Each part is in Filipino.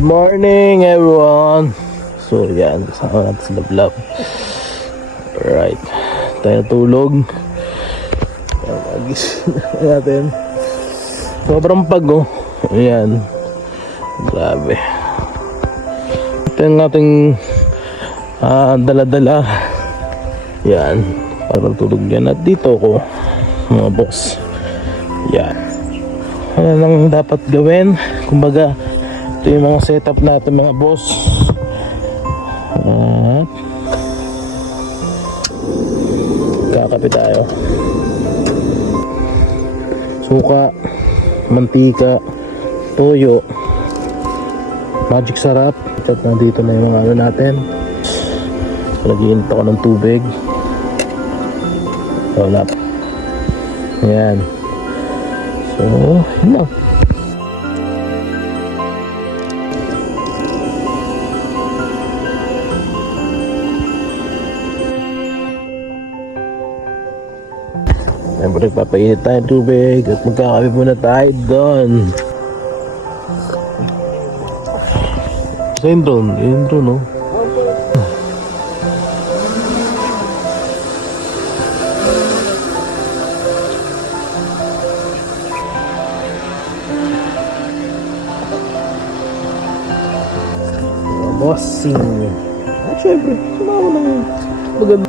Good morning everyone. So yan, kasama natin sa Lablab. Alright, tayo tulog. Magising natin. Sobrang pagod. Ayan, grabe. Ito yung ating dala-dala. Yan, para tulog yan. At dito ko, mga boss. Yan, ano lang dapat gawin. Kumbaga, ito yung mga setup natin mga boss. At kakape tayo. Suka, mantika, toyo, magic sarap. At nandito na yung mga ano natin. Lagyan ako ng tubig. Wala. Ayan. So, yun lang. Siyempre, papainit tayo tubig at magkakape muna tayo doon. Sa intro, no? Bossing. At syempre, sumama ng maganda.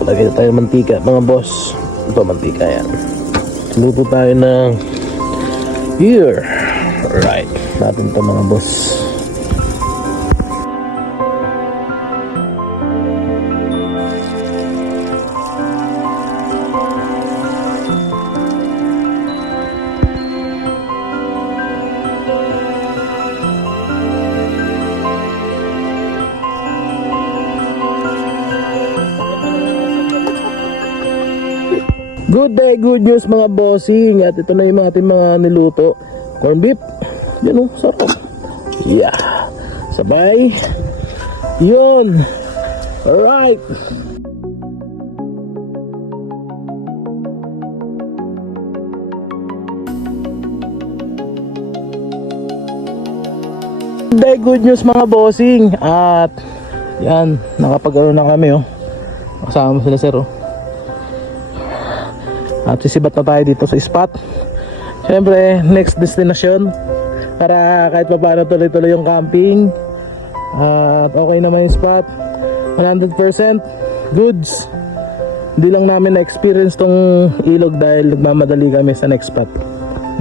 Lagyan na tayo mantika mga boss. Ito mantika yan. Luto tayo ng here. Right. Natin ito mga boss. Good day, good news mga bossing. At ito na yung ating mga niluto. Corn beef. Yan o, sarap. Yeah. Sabay. Yun. Alright. Good day, good news mga bossing. At yan, nakapag-aro na kami oh. Kasama sila sir oh. At sisibat na tayo dito sa spot. Siyempre, next destination. Para kahit pa paano tuloy-tuloy yung camping. At okay naman yung spot. 100% goods. Hindi lang namin na-experience tong ilog dahil nagmamadali kami sa next spot.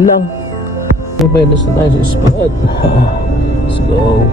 Yun lang. Okay, let's na tayo sa spot. Let's go.